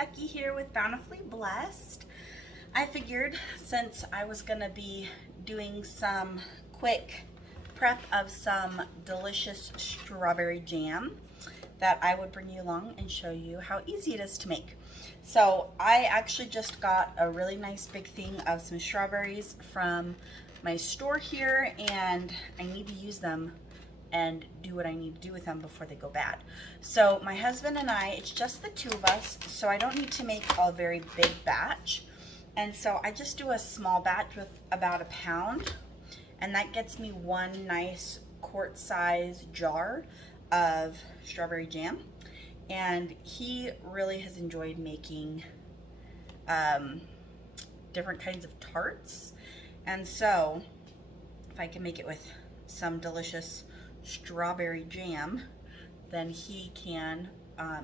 Becky here with Bountifully Blessed. I figured since I was going to be doing some quick prep of some delicious strawberry jam that I would bring you along and show you how easy it is to make. So I actually just got a really nice big thing of some strawberries from my store here, and I need to use them and do what I need to do with them before they go bad. So my husband and I, it's just the two of us, so I don't need to make a very big batch. And so I just do a small batch with about a pound, and that gets me one nice quart size jar of strawberry jam. And he really has enjoyed making different kinds of tarts. And so if I can make it with some delicious strawberry jam, then he can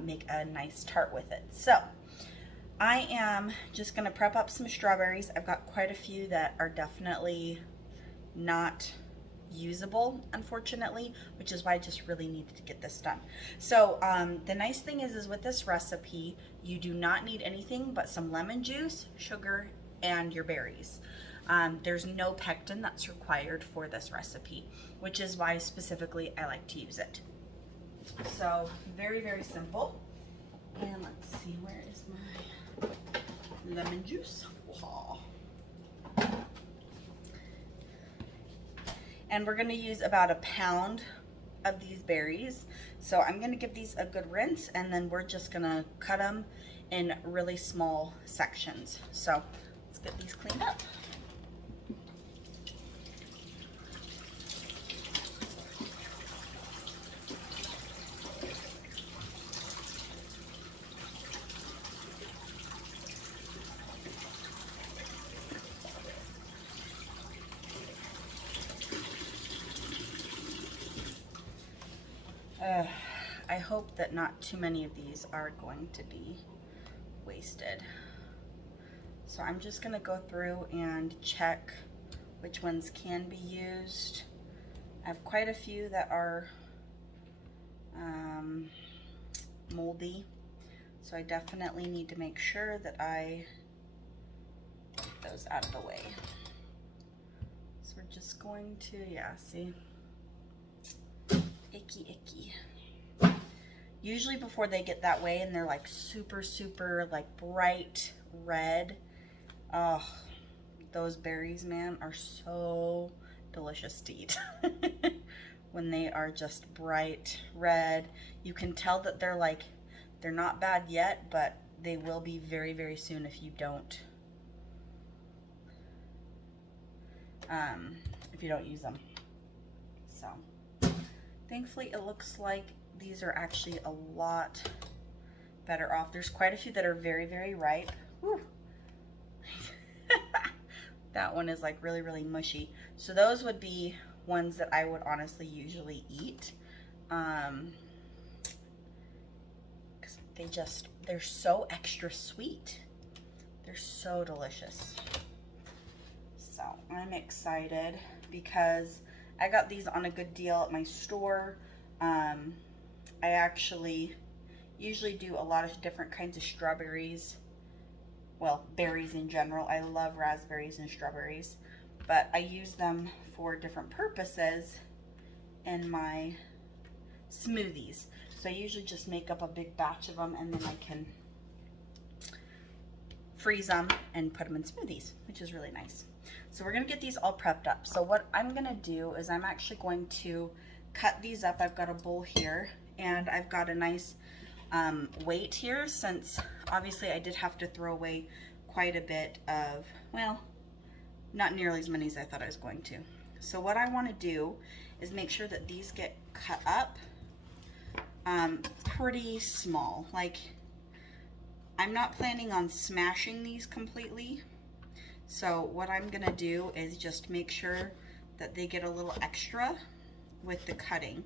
make a nice tart with it. So I am just going to prep up some strawberries. I've got quite a few that are definitely not usable, unfortunately, which is why I just really needed to get this done. So the nice thing is with this recipe, you do not need anything but some lemon juice, sugar, and your berries. There's no pectin that's required for this recipe, which is why specifically I like to use it. So very, very simple. And let's see, where is my lemon juice? Wow. And we're going to use about a pound of these berries. So I'm going to give these a good rinse, and then we're just going to cut them in really small sections. So let's get these cleaned up. I hope that not too many of these are going to be wasted. So I'm just going to go through and check which ones can be used. I have quite a few that are moldy, so I definitely need to make sure that I get those out of the way. So we're just going to, yeah, see? Icky. Usually before they get that way and they're like super like bright red, oh, those berries, man, are so delicious to eat. When they are just bright red, you can tell that they're not bad yet, but they will be very, very soon if you don't use them. So thankfully, it looks like these are actually a lot better off. There's quite a few that are very, very ripe. Whew. That one is like really, really mushy. So those would be ones that I would honestly usually eat. Because they're so extra sweet. They're so delicious. So I'm excited because I got these on a good deal at my store. I actually usually do a lot of different kinds of strawberries. Well, berries in general. I love raspberries and strawberries, but I use them for different purposes in my smoothies. So I usually just make up a big batch of them, and then I can freeze them and put them in smoothies, which is really nice. So we're gonna get these all prepped up. So what I'm gonna do is I'm actually going to cut these up. I've got a bowl here, and I've got a nice weight here, since obviously I did have to throw away quite a bit of, well, not nearly as many as I thought I was going to. So what I want to do is make sure that these get cut up pretty small. Like, I'm not planning on smashing these completely. So what I'm gonna do is just make sure that they get a little extra with the cutting.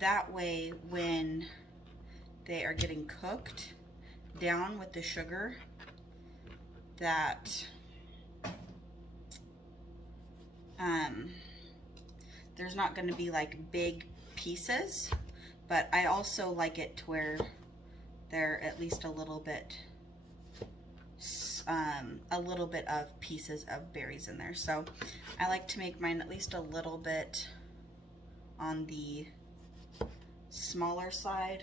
That way, when they are getting cooked down with the sugar, that there's not going to be like big pieces, but I also like it to where they're at least a little bit a little bit of pieces of berries in there. So I like to make mine at least a little bit on the smaller side,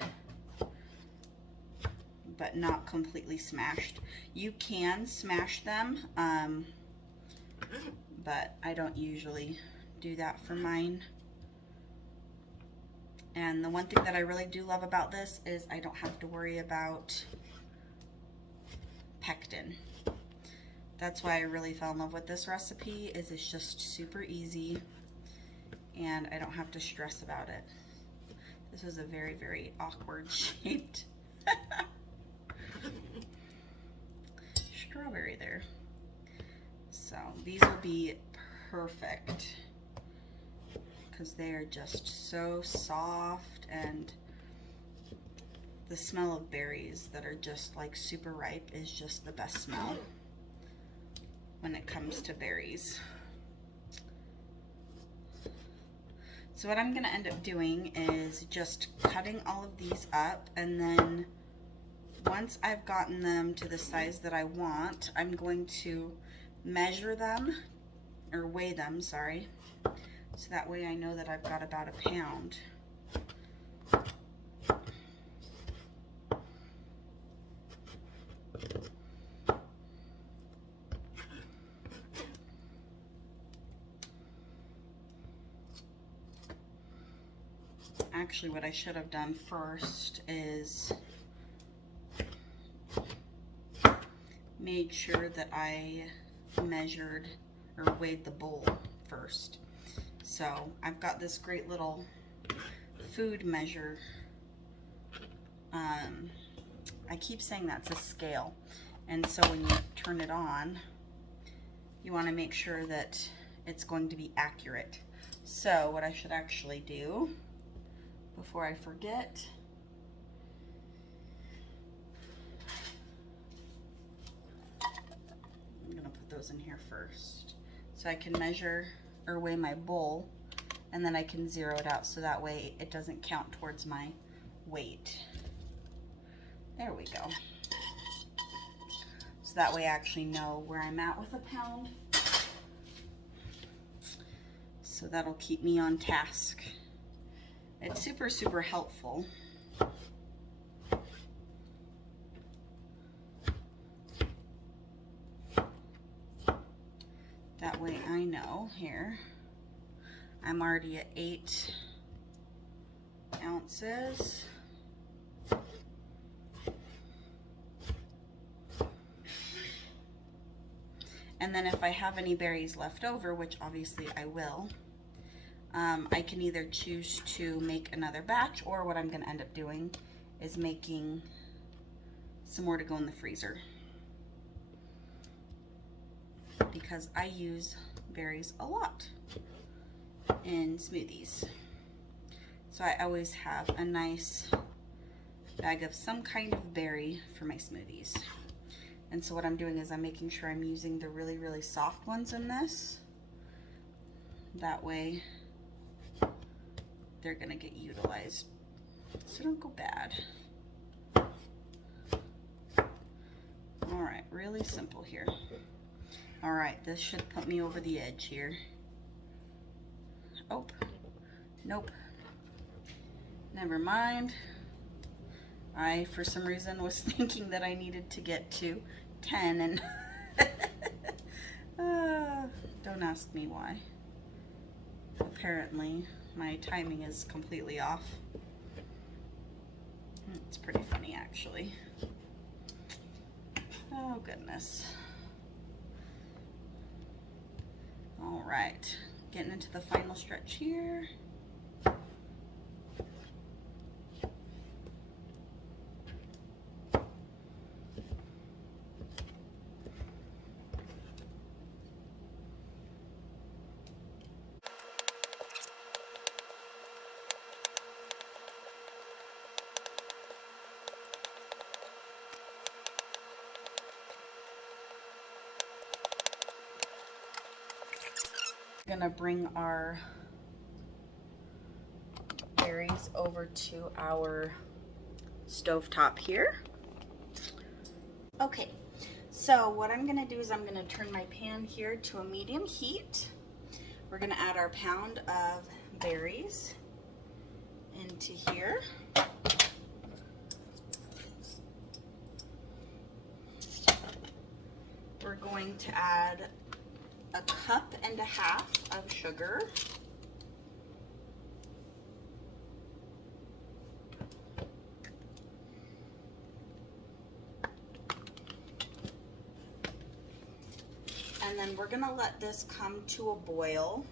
but not completely smashed. You can smash them, but I don't usually do that for mine. And the one thing that I really do love about this is I don't have to worry about pectin. That's why I really fell in love with this recipe, is it's just super easy and I don't have to stress about it. This was a very, very awkward shaped strawberry there. So these will be perfect because they are just so soft, and the smell of berries that are just like super ripe is just the best smell when it comes to berries. So what I'm going to end up doing is just cutting all of these up, and then once I've gotten them to the size that I want, I'm going to measure them, or weigh them, sorry, so that way I know that I've got about a pound. Actually, what I should have done first is made sure that I measured or weighed the bowl first. So I've got this great little food measure. I keep saying that's a scale, and so when you turn it on, you want to make sure that it's going to be accurate. So what I should actually do before I forget, I'm gonna put those in here first so I can measure or weigh my bowl, and then I can zero it out so that way it doesn't count towards my weight. There we go. So that way I actually know where I'm at with a pound. So that'll keep me on task. It's super, super helpful. That way I know here, I'm already at 8 ounces. And then if I have any berries left over, which obviously I will, I can either choose to make another batch, or what I'm going to end up doing is making some more to go in the freezer, because I use berries a lot in smoothies. So I always have a nice bag of some kind of berry for my smoothies. And so what I'm doing is I'm making sure I'm using the really, really soft ones in this. That way they're gonna get utilized, so don't go bad. All right, really simple here. All right, this should put me over the edge here. Oh, nope, never mind. I, for some reason, was thinking that I needed to get to 10, and don't ask me why. Apparently, my timing is completely off. It's pretty funny, actually. Oh, goodness. All right, getting into the final stretch here. Gonna bring our berries over to our stovetop here. Okay, So what I'm gonna do is I'm gonna turn my pan here to a medium heat. We're gonna add our pound of berries into here. We're going to add 1.5 cups of sugar. And then we're gonna let this come to a boil.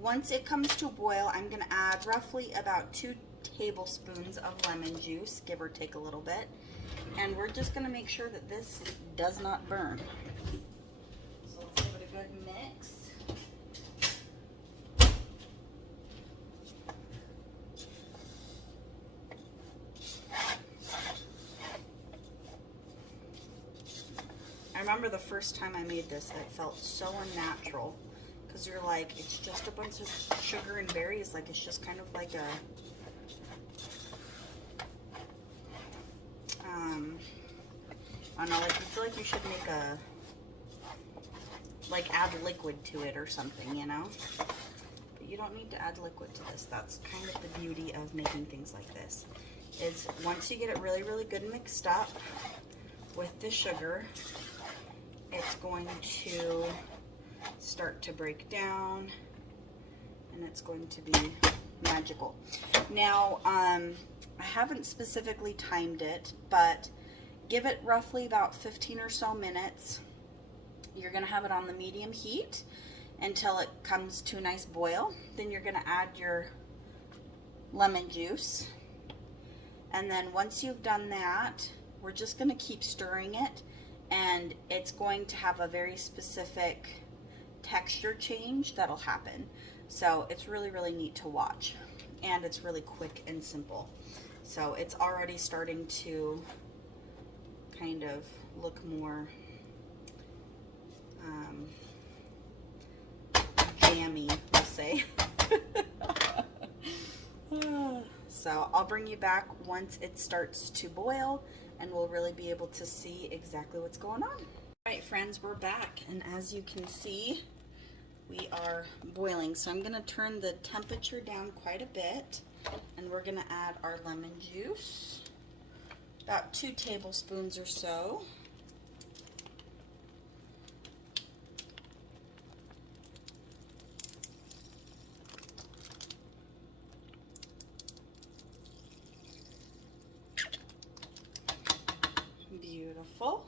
Once it comes to a boil, I'm gonna add roughly about 2 tablespoons of lemon juice, give or take a little bit. And we're just gonna make sure that this does not burn. So let's give it a good mix. I remember the first time I made this, it felt so unnatural. Because you're like, it's just a bunch of sugar and berries, like it's just kind of like a, I don't know, like you feel like you should make a, like add liquid to it or something, you know? But you don't need to add liquid to this. That's kind of the beauty of making things like this, is once you get it really, really good mixed up with the sugar, it's going to start to break down and it's going to be magical. Now, I haven't specifically timed it, but give it roughly about 15 or so minutes. You're gonna have it on the medium heat until it comes to a nice boil. Then you're gonna add your lemon juice. And then once you've done that, we're just gonna keep stirring it, and it's going to have a very specific texture change that'll happen. So it's really, really neat to watch, and it's really quick and simple. So it's already starting to kind of look more jammy, we'll say. So I'll bring you back once it starts to boil, and we'll really be able to see exactly what's going on. All right, friends, we're back, and as you can see, we are boiling. So I'm gonna turn the temperature down quite a bit, and we're gonna add our lemon juice, about 2 tablespoons or so. Beautiful.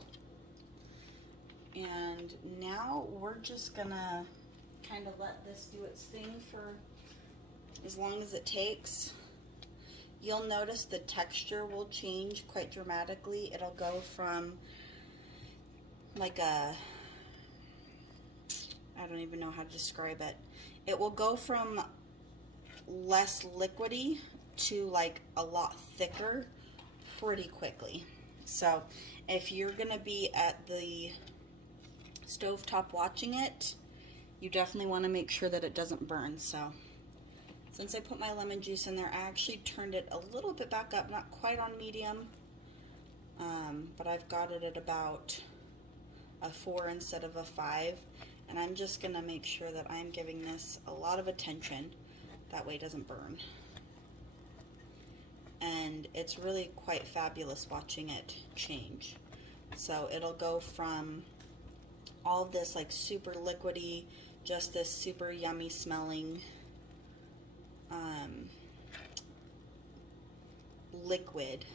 And now we're just gonna kind of let this do its thing for as long as it takes. You'll notice the texture will change quite dramatically. It'll go from like a, I don't even know how to describe it. It will go from less liquidy to like a lot thicker pretty quickly. So if you're gonna be at the stovetop watching it, you definitely want to make sure that it doesn't burn. So since I put my lemon juice in there, I actually turned it a little bit back up, not quite on medium, but I've got it at about a 4 instead of a 5, and I'm just gonna make sure that I'm giving this a lot of attention, that way it doesn't burn. And it's really quite fabulous watching it change. So it'll go from all of this like super liquidy, just this super yummy smelling liquid,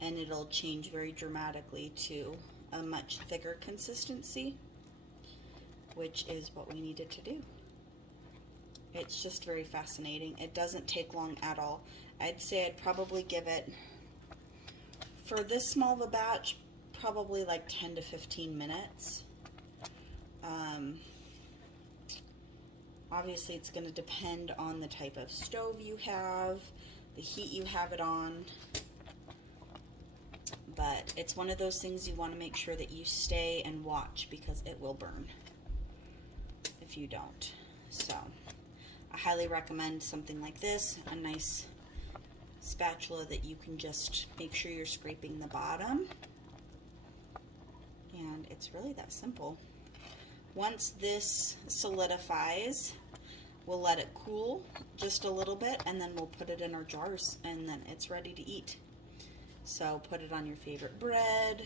and it'll change very dramatically to a much thicker consistency, which is what we needed to do. It's just very fascinating. It doesn't take long at all. I'd say I'd probably give it, for this small of a batch, probably like 10 to 15 minutes. Obviously it's going to depend on the type of stove you have, the heat you have it on, but it's one of those things you want to make sure that you stay and watch, because it will burn if you don't. So I highly recommend something like this, a nice spatula that you can just make sure you're scraping the bottom. And it's really that simple. Once this solidifies, we'll let it cool just a little bit, and then we'll put it in our jars, and then it's ready to eat. So put it on your favorite bread,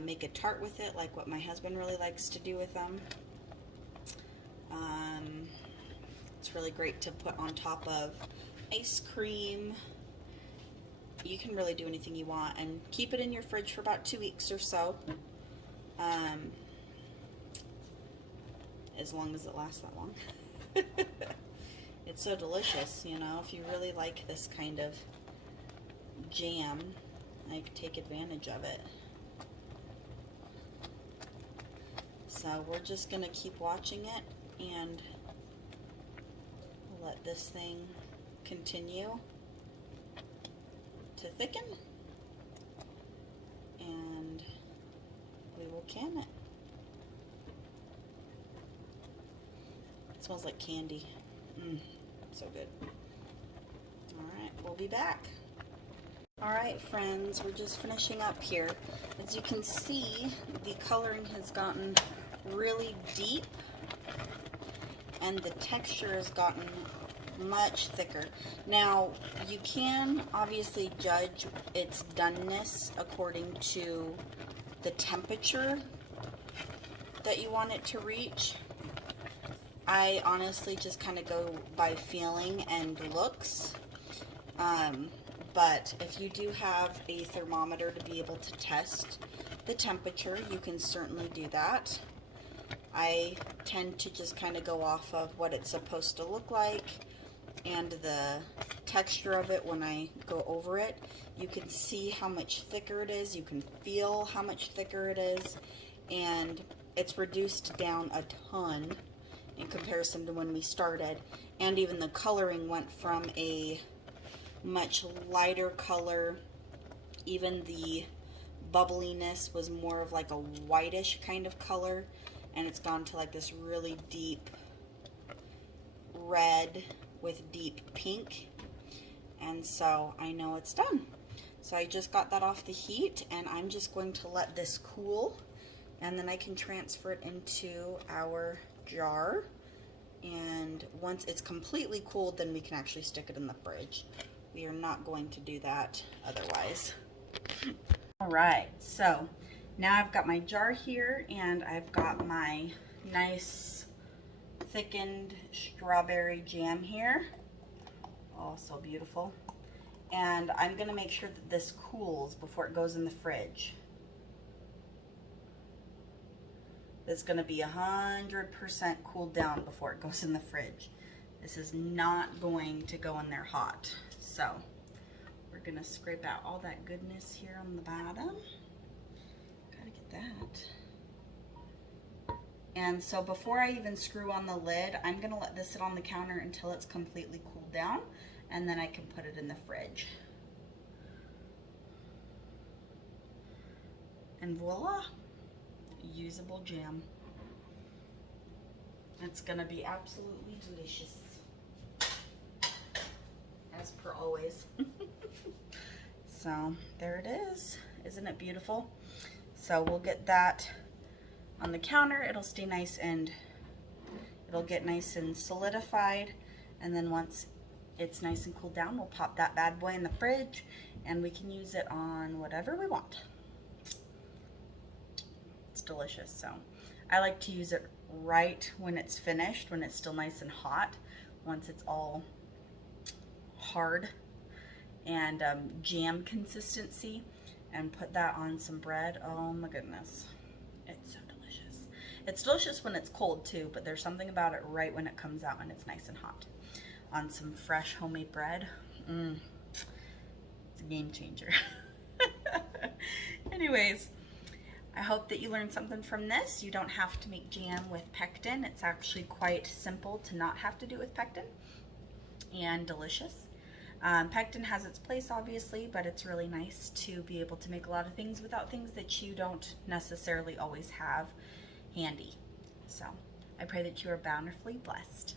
make a tart with it, like what my husband really likes to do with them. It's really great to put on top of ice cream. You can really do anything you want, and keep it in your fridge for about 2 weeks or so. As long as it lasts that long. It's so delicious, you know, if you really like this kind of jam, like, take advantage of it. So we're just gonna keep watching it and let this thing continue to thicken, and we will can it. It smells like candy. So good. Alright, we'll be back. Alright friends, we're just finishing up here. As you can see, the coloring has gotten really deep and the texture has gotten much thicker. Now, you can obviously judge its doneness according to the temperature that you want it to reach. I honestly just kind of go by feeling and looks. But if you do have a thermometer to be able to test the temperature, you can certainly do that. I tend to just kind of go off of what it's supposed to look like and the texture of it when I go over it. You can see how much thicker it is. You can feel how much thicker it is. And it's reduced down a ton in comparison to when we started. And even the coloring went from a much lighter color. Even the bubbliness was more of like a whitish kind of color, and it's gone to like this really deep red with deep pink. And so I know it's done. So I just got that off the heat, and I'm just going to let this cool, and then I can transfer it into our jar. And once it's completely cooled, then we can actually stick it in the fridge. We are not going to do that otherwise. All right, so now I've got my jar here, and I've got my nice thickened strawberry jam here. Oh, so beautiful. And I'm gonna make sure that this cools before it goes in the fridge. It's gonna be 100% cooled down before it goes in the fridge. This is not going to go in there hot. So we're gonna scrape out all that goodness here on the bottom. Gotta get that. And so before I even screw on the lid, I'm gonna let this sit on the counter until it's completely cooled down, and then I can put it in the fridge. And voila, usable jam. It's gonna be absolutely delicious, as per always. So there it is. Isn't it beautiful? So we'll get that on the counter. It'll stay nice, and it'll get nice and solidified. And then once it's nice and cooled down, we'll pop that bad boy in the fridge, and we can use it on whatever we want. It's delicious. So I like to use it right when it's finished, when it's still nice and hot. Once it's all hard and jam consistency, and put that on some bread. Oh my goodness, it's so delicious. It's delicious when it's cold too, but there's something about it right when it comes out and it's nice and hot on some fresh homemade bread. It's a game changer. Anyways, I hope that you learned something from this. You don't have to make jam with pectin. It's actually quite simple to not have to do it with pectin, and delicious. Pectin has its place, obviously, but it's really nice to be able to make a lot of things without things that you don't necessarily always have handy. So I pray that you are bountifully blessed.